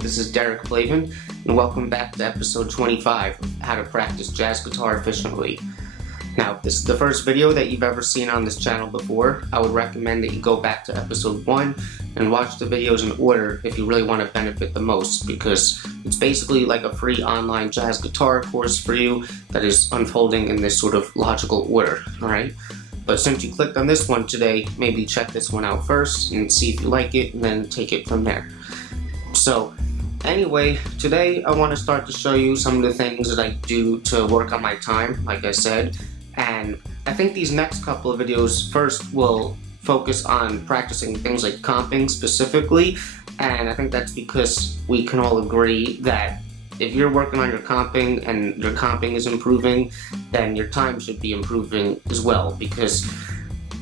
this is Derek Flavin, and welcome back to episode 25 of How to Practice Jazz Guitar Efficiently. Now, if this is the first video that you've ever seen on this channel before, I would recommend that you go back to episode 1 and watch the videos in order if you really want to benefit the most, because it's basically like a free online jazz guitar course for you that is unfolding in this sort of logical order, alright? But since you clicked on this one today, maybe check this one out first and see if you like it, and then take it from there. So anyway, today I want to start to show you some of the things that I do to work on my time, like I said. And I think these next couple of videos first will focus on practicing things like comping specifically. And I think that's because we can all agree that if you're working on your comping and your comping is improving, then your time should be improving as well, because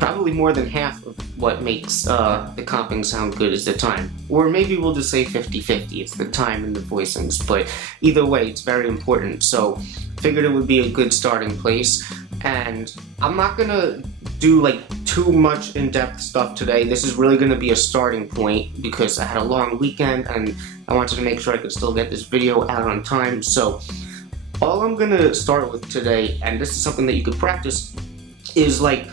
probably more than half of what makes the comping sound good is the time. Or maybe we'll just say 50-50, it's the time and the voicings, but either way, it's very important. So figured it would be a good starting place. And I'm not gonna do like too much in-depth stuff today. This is really gonna be a starting point because I had a long weekend and I wanted to make sure I could still get this video out on time. So all I'm gonna start with today, and this is something that you could practice, is like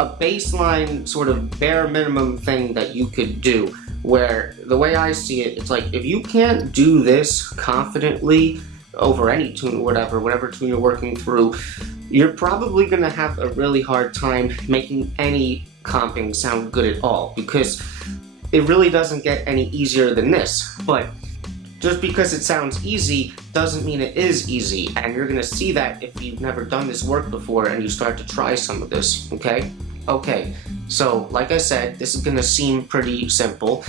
a baseline sort of bare minimum thing that you could do, where the way I see it, it's like if you can't do this confidently over any tune or whatever tune you're working through, you're probably gonna have a really hard time making any comping sound good at all, because it really doesn't get any easier than this. But just because it sounds easy doesn't mean it is easy, and you're gonna see that if you've never done this work before and you start to try some of this, okay? Okay, so like I said, this is gonna seem pretty simple,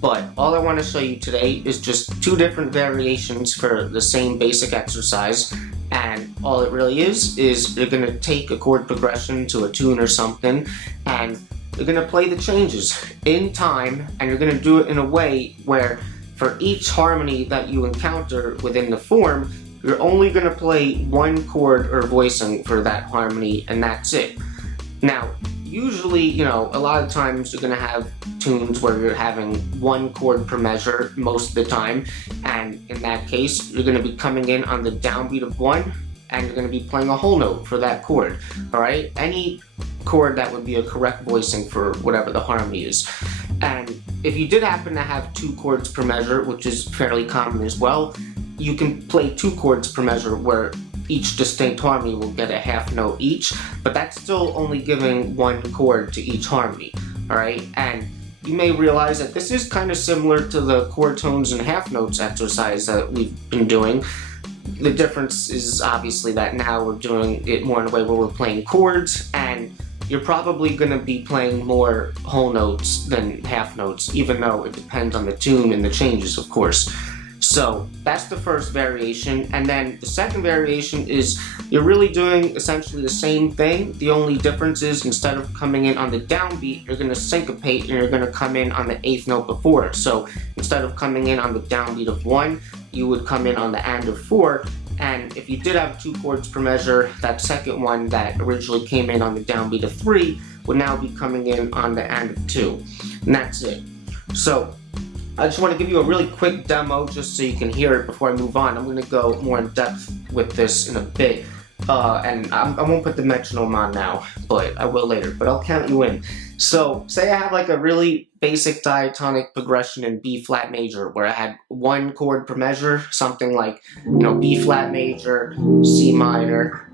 but all I want to show you today is just two different variations for the same basic exercise. And all it really is you're going to take a chord progression to a tune or something, and you're going to play the changes in time, and you're going to do it in a way where for each harmony that you encounter within the form, you're only going to play one chord or voicing for that harmony, and that's it. Now, usually, you know, a lot of times you're going to have tunes where you're having one chord per measure most of the time, and in that case, you're going to be coming in on the downbeat of 1, and you're going to be playing a whole note for that chord, alright? Any chord that would be a correct voicing for whatever the harmony is. And if you did happen to have 2 chords per measure, which is fairly common as well, you can play 2 chords per measure where each distinct harmony will get a half note each, but that's still only giving 1 chord to each harmony, alright? And you may realize that this is kind of similar to the chord tones and half notes exercise that we've been doing. The difference is obviously that now we're doing it more in a way where we're playing chords, and you're probably going to be playing more whole notes than half notes, even though it depends on the tune and the changes, of course. So that's the first variation, and then the second variation is you're really doing essentially the same thing. The only difference is instead of coming in on the downbeat, you're going to syncopate and you're going to come in on the 8th note before. So instead of coming in on the downbeat of 1, you would come in on the and of 4. And if you did have 2 chords per measure, that second one that originally came in on the downbeat of 3 would now be coming in on the and of 2. And that's it. So I just want to give you a really quick demo just so you can hear it before I move on. I'm going to go more in depth with this in a bit. And I won't put the metronome on now, but I will later. But I'll count you in. So say I have like a really basic diatonic progression in B flat major where I had 1 chord per measure, something like, you know, B flat major, C minor,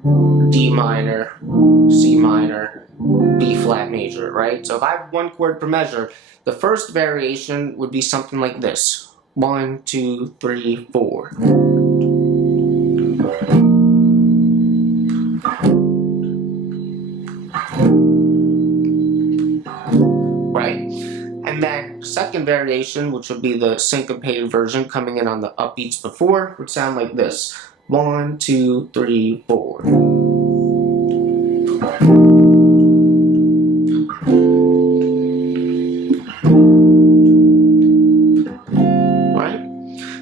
D minor, C minor, B flat major, right? So if I have 1 chord per measure, the first variation would be something like this. 1, 2, 3, 4. Right? And then second variation, which would be the syncopated version coming in on the upbeats before, would sound like this. 1, 2, 3, 4.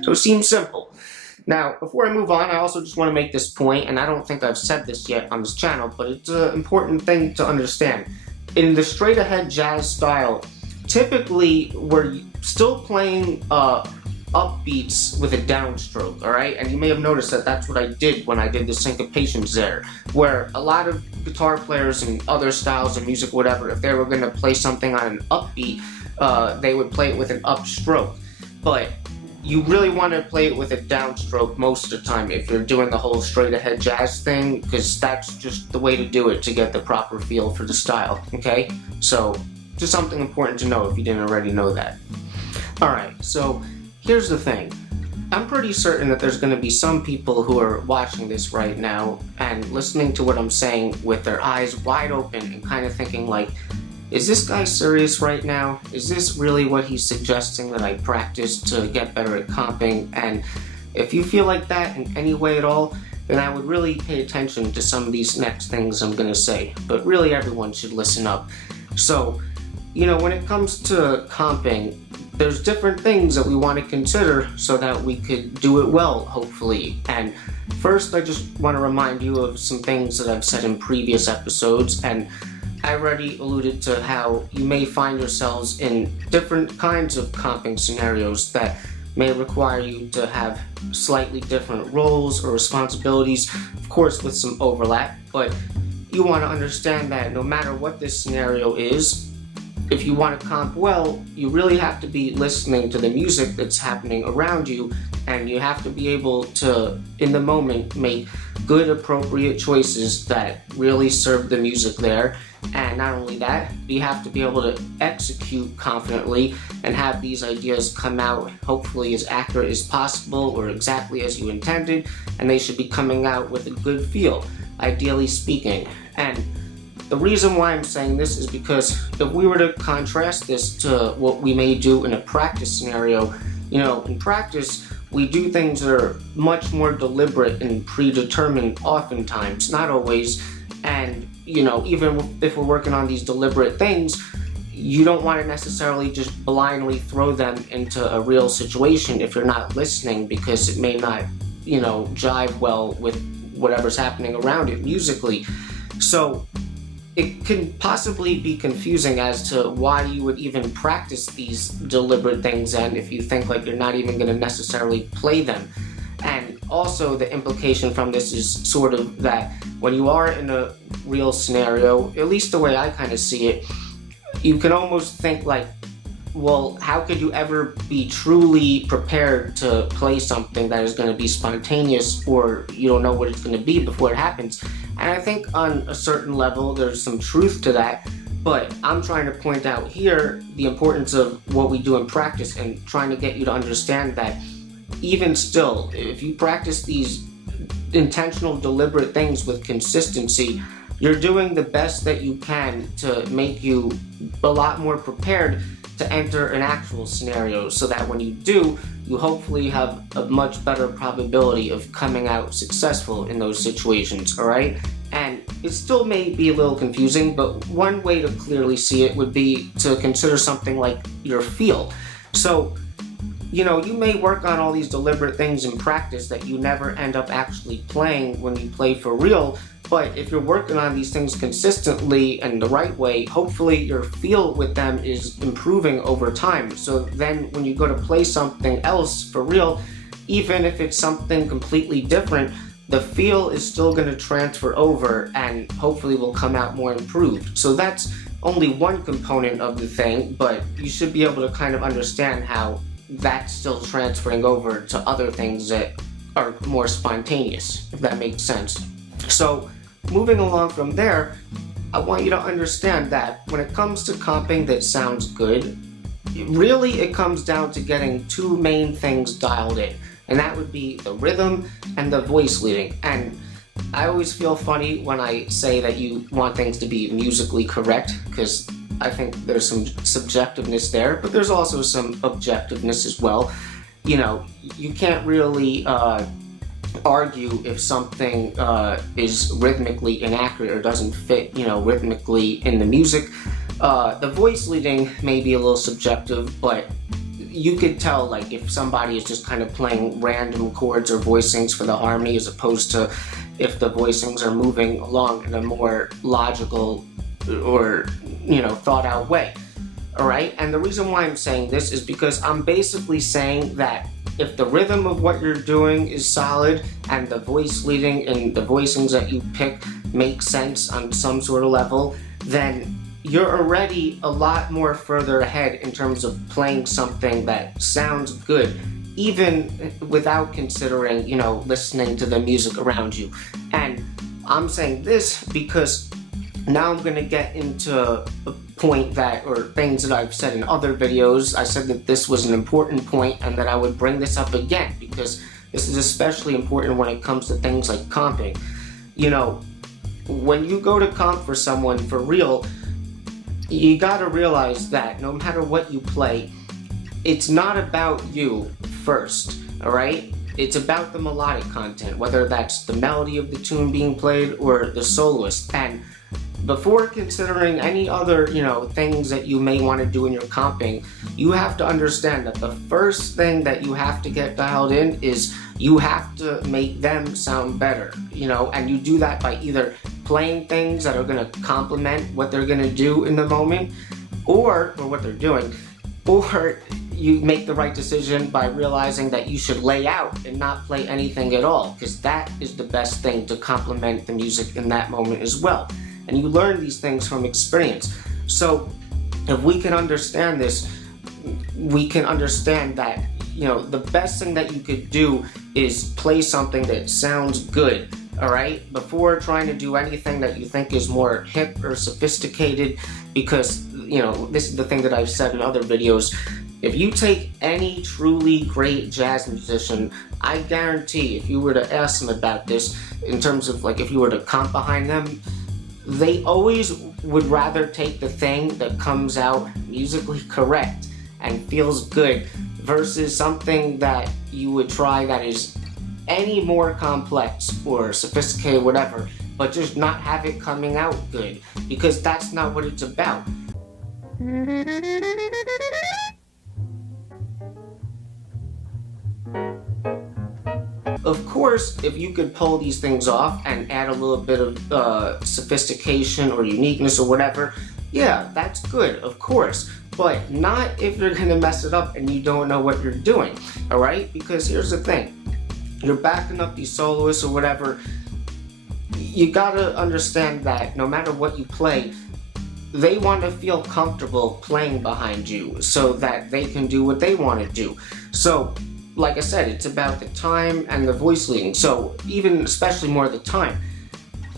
So it seems simple. Now, before I move on, I also just want to make this point, and I don't think I've said this yet on this channel, but it's an important thing to understand. In the straight-ahead jazz style, typically we're still playing upbeats with a downstroke, alright? And you may have noticed that that's what I did when I did the syncopations there, where a lot of guitar players and other styles of music, whatever, if they were going to play something on an upbeat, they would play it with an upstroke. But you really want to play it with a downstroke most of the time if you're doing the whole straight ahead jazz thing, because that's just the way to do it to get the proper feel for the style, okay? So, just something important to know if you didn't already know that. Alright, so here's the thing. I'm pretty certain that there's going to be some people who are watching this right now and listening to what I'm saying with their eyes wide open and kind of thinking like, is this guy serious right now? Is this really what he's suggesting that I practice to get better at comping? And if you feel like that in any way at all, then I would really pay attention to some of these next things I'm going to say. But really everyone should listen up. So, you know, when it comes to comping, there's different things that we want to consider so that we could do it well, hopefully. And first, I just want to remind you of some things that I've said in previous episodes, and I already alluded to how you may find yourselves in different kinds of comping scenarios that may require you to have slightly different roles or responsibilities, of course with some overlap, but you want to understand that no matter what this scenario is, if you want to comp well, you really have to be listening to the music that's happening around you, and you have to be able to, in the moment, make good, appropriate choices that really serve the music there. And not only that, you have to be able to execute confidently and have these ideas come out hopefully as accurate as possible or exactly as you intended, and they should be coming out with a good feel, ideally speaking. And the reason why I'm saying this is because if we were to contrast this to what we may do in a practice scenario, you know, in practice, we do things that are much more deliberate and predetermined oftentimes, not always. And, you know, even if we're working on these deliberate things, you don't want to necessarily just blindly throw them into a real situation if you're not listening, because it may not, you know, jive well with whatever's happening around it musically. So it can possibly be confusing as to why you would even practice these deliberate things, and if you think like you're not even going to necessarily play them. And also the implication from this is sort of that when you are in a real scenario, at least the way I kind of see it, you can almost think like, well, how could you ever be truly prepared to play something that is going to be spontaneous, or you don't know what it's going to be before it happens? And I think on a certain level there's some truth to that, but I'm trying to point out here the importance of what we do in practice and trying to get you to understand that even still, if you practice these intentional, deliberate things with consistency, you're doing the best that you can to make you a lot more prepared to enter an actual scenario, so that when you do, you hopefully have a much better probability of coming out successful in those situations, alright? And it still may be a little confusing, but one way to clearly see it would be to consider something like your feel. So, you know, you may work on all these deliberate things in practice that you never end up actually playing when you play for real, but if you're working on these things consistently and the right way, hopefully your feel with them is improving over time. So then when you go to play something else for real, even if it's something completely different, the feel is still going to transfer over and hopefully will come out more improved. So that's only one component of the thing, but you should be able to kind of understand how that's still transferring over to other things that are more spontaneous, if that makes sense. So, moving along from there, I want you to understand that when it comes to comping that sounds good, really it comes down to getting two main things dialed in, and that would be the rhythm and the voice leading. And I always feel funny when I say that you want things to be musically correct, because I think there's some subjectiveness there, but there's also some objectiveness as well. You know, you can't really argue if something is rhythmically inaccurate or doesn't fit, you know, rhythmically in the music. The voice leading may be a little subjective, but you could tell like if somebody is just kind of playing random chords or voicings for the harmony, as opposed to if the voicings are moving along in a more logical or, you know, thought out way. Alright, and the reason why I'm saying this is because I'm basically saying that if the rhythm of what you're doing is solid and the voice leading and the voicings that you pick make sense on some sort of level, then you're already a lot more further ahead in terms of playing something that sounds good, even without considering, listening to the music around you. And I'm saying this because now I'm going to get into a point that, or things that I've said in other videos. I said that this was an important point and that I would bring this up again because this is especially important when it comes to things like comping. When you go to comp for someone for real, you gotta realize that no matter what you play, it's not about you first, alright? It's about the melodic content, whether that's the melody of the tune being played or the soloist. And before considering any other, things that you may want to do in your comping, you have to understand that the first thing that you have to get dialed in is you have to make them sound better, and you do that by either playing things that are going to complement what they're going to do in the moment, or what they're doing, or you make the right decision by realizing that you should lay out and not play anything at all, because that is the best thing to complement the music in that moment as well. And you learn these things from experience. So if we can understand this, we can understand that, the best thing that you could do is play something that sounds good, all right? Before trying to do anything that you think is more hip or sophisticated, because, this is the thing that I've said in other videos. If you take any truly great jazz musician, I guarantee if you were to ask them about this, in terms of if you were to comp behind them, they always would rather take the thing that comes out musically correct and feels good versus something that you would try that is any more complex or sophisticated, whatever, but just not have it coming out good, because that's not what it's about. Of course, if you could pull these things off and add a little bit of sophistication or uniqueness or whatever, yeah, that's good, of course. But not if you're gonna mess it up and you don't know what you're doing, alright? Because here's the thing. You're backing up these soloists or whatever. You gotta understand that no matter what you play, they want to feel comfortable playing behind you so that they can do what they want to do. So, like I said, it's about the time and the voice leading. So especially more the time.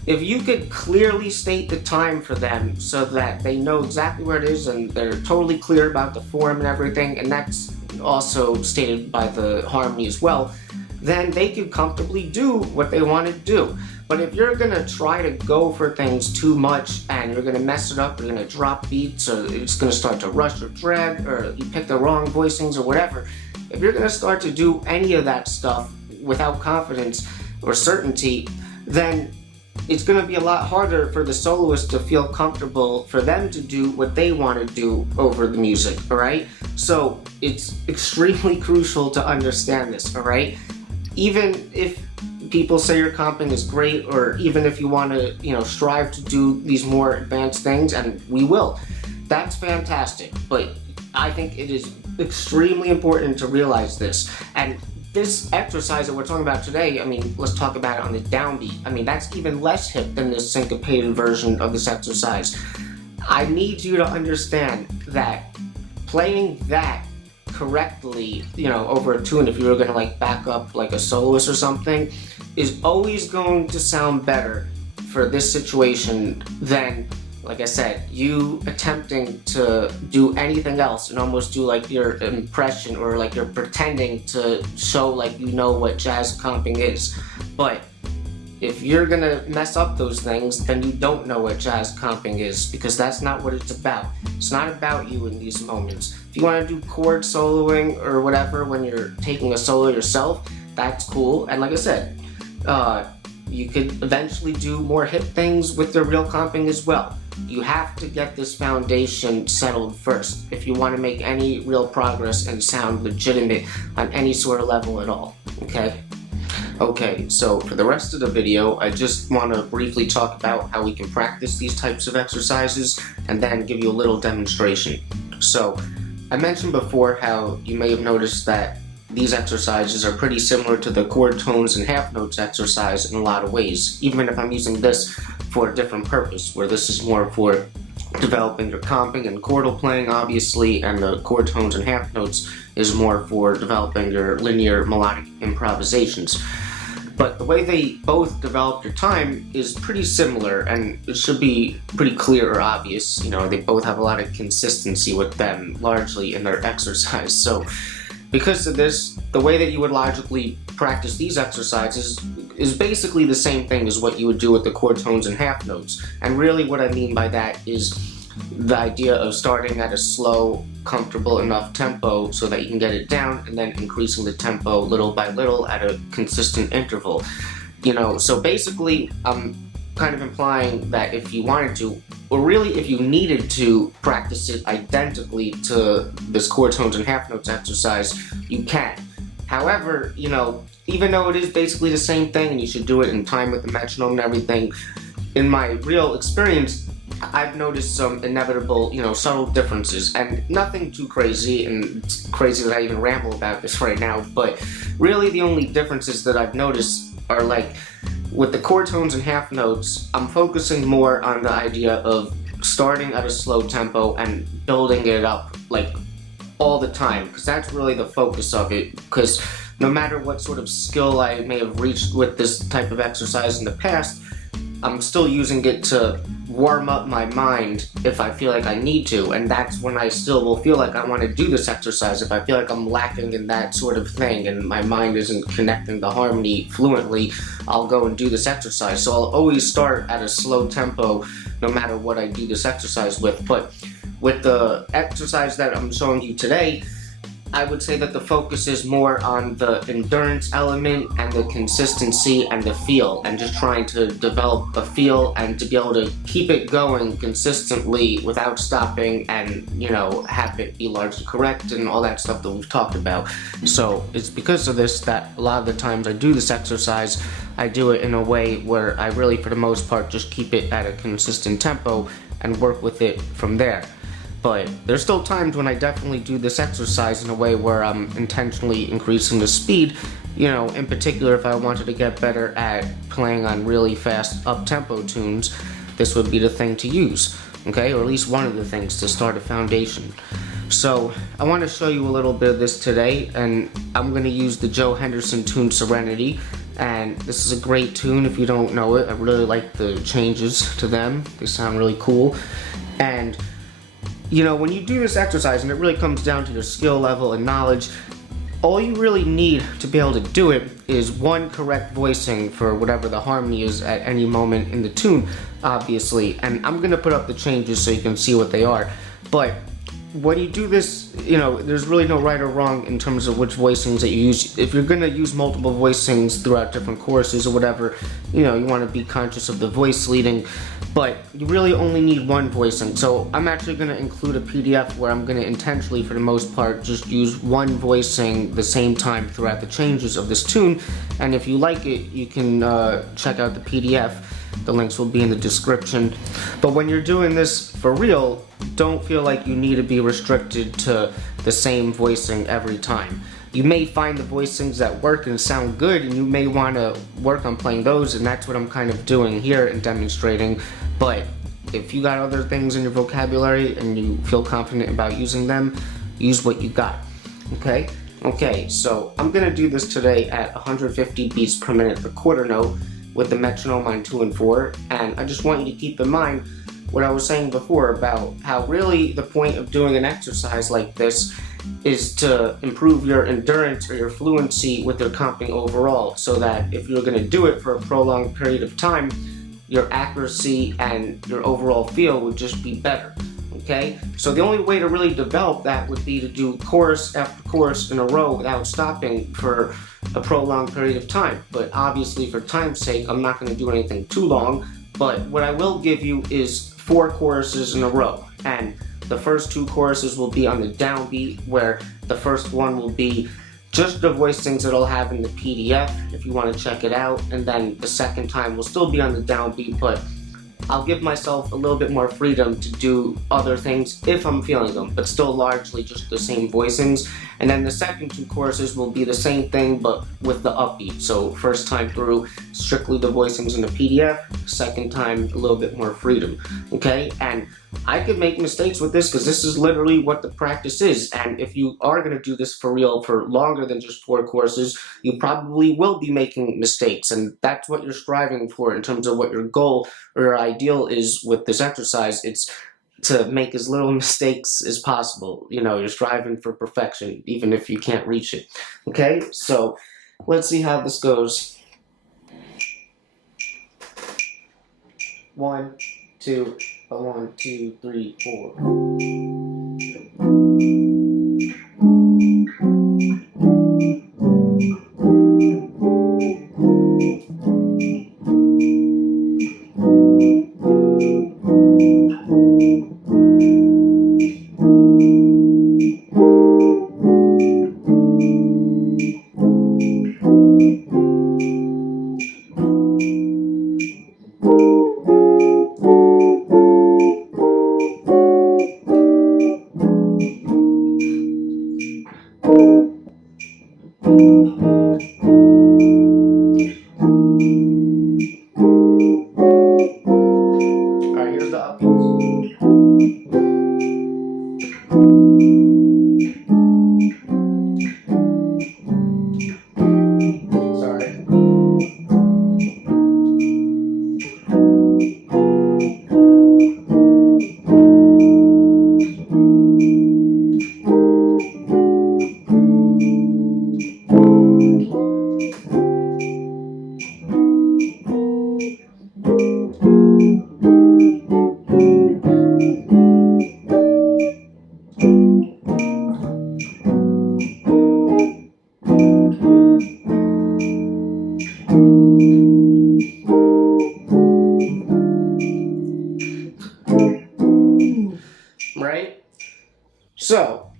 If you could clearly state the time for them so that they know exactly where it is and they're totally clear about the form and everything, and that's also stated by the harmony as well, then they could comfortably do what they want to do. But if you're gonna try to go for things too much and you're gonna mess it up, you're gonna drop beats, or it's gonna start to rush or drag, or you pick the wrong voicings or whatever, if you're going to start to do any of that stuff without confidence or certainty, then it's going to be a lot harder for the soloist to feel comfortable for them to do what they want to do over the music, alright? So it's extremely crucial to understand this, alright? Even if people say your comping is great, or even if you want to, strive to do these more advanced things, and we will, that's fantastic. But I think it is extremely important to realize this. And this exercise that we're talking about today, let's talk about it on the downbeat. That's even less hip than this syncopated version of this exercise. I need you to understand that playing that correctly, over a tune, if you were going to back up like a soloist or something, is always going to sound better for this situation than, like I said, you attempting to do anything else and almost do your impression, or you're pretending to show what jazz comping is. But if you're gonna mess up those things, then you don't know what jazz comping is, because that's not what it's about. It's not about you in these moments. If you want to do chord soloing or whatever when you're taking a solo yourself, that's cool. And like I said, you could eventually do more hip things with the real comping as well. You have to get this foundation settled first if you want to make any real progress and sound legitimate on any sort of level at all, okay? Okay, so for the rest of the video, I just want to briefly talk about how we can practice these types of exercises and then give you a little demonstration. So, I mentioned before how you may have noticed that these exercises are pretty similar to the chord tones and half notes exercise in a lot of ways, even if I'm using this for a different purpose, where this is more for developing your comping and chordal playing, obviously, and the chord tones and half notes is more for developing your linear melodic improvisations. But the way they both develop your time is pretty similar, and it should be pretty clear or obvious. You know, they both have a lot of consistency with them, largely in their exercise. So because of this, the way that you would logically practice these exercises is basically the same thing as what you would do with the chord tones and half notes. And really what I mean by that is the idea of starting at a slow, comfortable enough tempo so that you can get it down, and then increasing the tempo little by little at a consistent interval. You know, so basically I'm kind of implying that if you wanted to, or really if you needed to practice it identically to this chord tones and half notes exercise, you can. However, you know, even though it is basically the same thing and you should do it in time with the metronome and everything, in my real experience, I've noticed some inevitable, you know, subtle differences, and nothing too crazy, and it's crazy that I even ramble about this right now, but really the only differences that I've noticed are like, with the chord tones and half notes, I'm focusing more on the idea of starting at a slow tempo and building it up, like, all the time, because that's really the focus of it, because no matter what sort of skill I may have reached with this type of exercise in the past, I'm still using it to warm up my mind if I feel like I need to, and that's when I still will feel like I want to do this exercise. If I feel like I'm lacking in that sort of thing and my mind isn't connecting the harmony fluently, I'll go and do this exercise. So I'll always start at a slow tempo no matter what I do this exercise with. But with the exercise that I'm showing you today, I would say that the focus is more on the endurance element and the consistency and the feel, and just trying to develop a feel and to be able to keep it going consistently without stopping, and, you know, have it be largely correct and all that stuff that we've talked about. So it's because of this that a lot of the times I do this exercise, I do it in a way where I really, for the most part, just keep it at a consistent tempo and work with it from there. But there's still times when I definitely do this exercise in a way where I'm intentionally increasing the speed. You know, in particular, if I wanted to get better at playing on really fast up-tempo tunes, this would be the thing to use, okay? Or at least one of the things to start a foundation. So I want to show you a little bit of this today, and I'm going to use the Joe Henderson tune Serenity. And this is a great tune if you don't know it. I really like the changes to them. They sound really cool. And you know, when you do this exercise, and it really comes down to your skill level and knowledge, all you really need to be able to do it is one correct voicing for whatever the harmony is at any moment in the tune, obviously. And I'm going to put up the changes so you can see what they are. But when you do this, you know, there's really no right or wrong in terms of which voicings that you use. If you're going to use multiple voicings throughout different choruses or whatever, you know, you want to be conscious of the voice leading, but you really only need one voicing. So I'm actually going to include a PDF where I'm going to intentionally, for the most part, just use one voicing the same time throughout the changes of this tune. And if you like it, you can check out the PDF. The links will be in the description. But when you're doing this for real, don't feel like you need to be restricted to the same voicing every time. You may find the voicings that work and sound good, and you may want to work on playing those, and that's what I'm kind of doing here and demonstrating. But if you got other things in your vocabulary and you feel confident about using them, use what you got, okay? Okay, so I'm going to do this today at 150 beats per minute per quarter note with the metronome on 2 and 4, and I just want you to keep in mind what I was saying before about how really the point of doing an exercise like this is to improve your endurance or your fluency with your comping overall, so that if you're going to do it for a prolonged period of time, your accuracy and your overall feel would just be better, okay? So the only way to really develop that would be to do chorus after chorus in a row without stopping for a prolonged period of time. But obviously, for time's sake, I'm not going to do anything too long, but what I will give you is 4 choruses in a row, and the first 2 choruses will be on the downbeat, where the first one will be just the voicings that I'll have in the PDF if you want to check it out, and then the second time will still be on the downbeat, but I'll give myself a little bit more freedom to do other things if I'm feeling them, but still largely just the same voicings. And then the second 2 courses will be the same thing, but with the upbeat. So first time through, strictly the voicings in the PDF. Second time, a little bit more freedom, okay? And I could make mistakes with this because this is literally what the practice is. And if you are going to do this for real for longer than just 4 courses, you probably will be making mistakes. And that's what you're striving for in terms of what your goal or your ideal is with this exercise. It's to make as little mistakes as possible. You know, you're striving for perfection, even if you can't reach it. Okay, so let's see how this goes. 1, 2, 1, 2, 3, 4. Alright, here's the upbeats. Sorry. Right? So,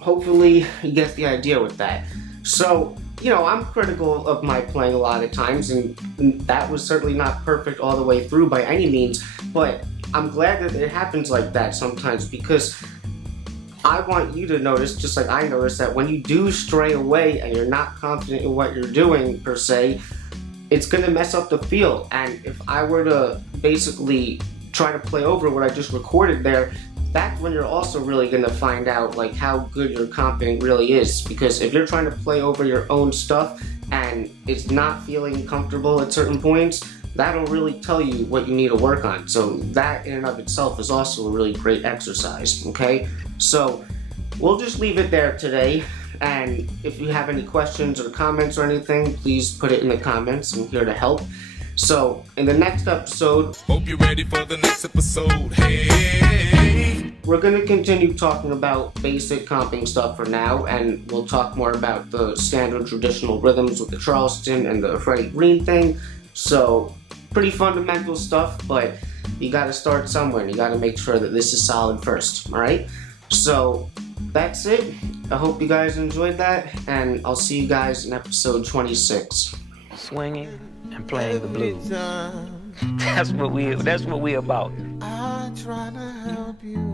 hopefully you get the idea with that. So, you know, I'm critical of my playing a lot of times, and that was certainly not perfect all the way through by any means, but I'm glad that it happens like that sometimes, because I want you to notice, just like I noticed, that when you do stray away and you're not confident in what you're doing, per se, it's going to mess up the feel. And if I were to basically try to play over what I just recorded there, that's when you're also really going to find out like how good your comping really is. Because if you're trying to play over your own stuff and it's not feeling comfortable at certain points, that'll really tell you what you need to work on. So that in and of itself is also a really great exercise, okay? So we'll just leave it there today. And if you have any questions or comments or anything, please put it in the comments. I'm here to help. So in the next episode, hope you're ready for the next episode. Hey, we're going to continue talking about basic comping stuff for now, and we'll talk more about the standard traditional rhythms with the Charleston and the Freddie Green thing. So pretty fundamental stuff, but you got to start somewhere, and you got to make sure that this is solid first. All right, so that's it. I hope you guys enjoyed that, and I'll see you guys in episode 26. Swinging and playing the blues. That's what we about. I try to help you.